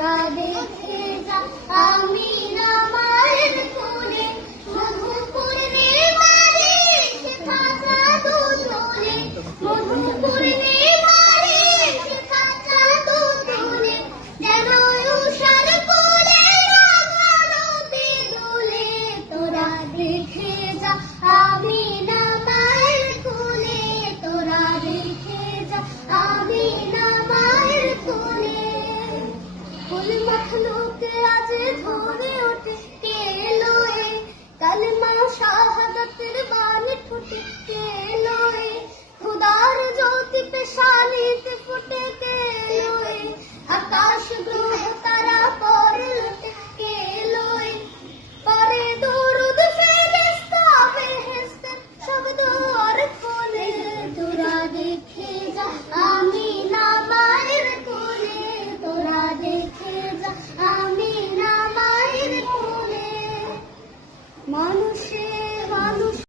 তোরা দেখে যা আমিনা মায়ের কোলে মধুপূর্ণিমারে শেখা জাদু তোলে মধুপূর্ণিমারে শেখা জাদু তোলে যেন উষার কোলে রাঙানোতে দোলে তোরা দেখে যা আমিনা মায়ের কোলে তোরা দেখে যা আমিনা মায়ের কোলে ফুল মখলুকে আজ ধরে ওঠে কে এলো এ কালেমা শাহাদাতের বাণী ফুটে কে এলো এ খুদার জ্যোতি পেশানিতে ফুটে কে এলো এ আকাশ গ্রহ তারা পরে লুটে কে এলো এ পরে দরুদ ফেরেশতা বেহেশতে সব দুয়ার খোলে তোরা দেখে যা আমিনা মায়ের কোলে তোরা দেখে যা আমিনা মায়ের কোলে মানুষ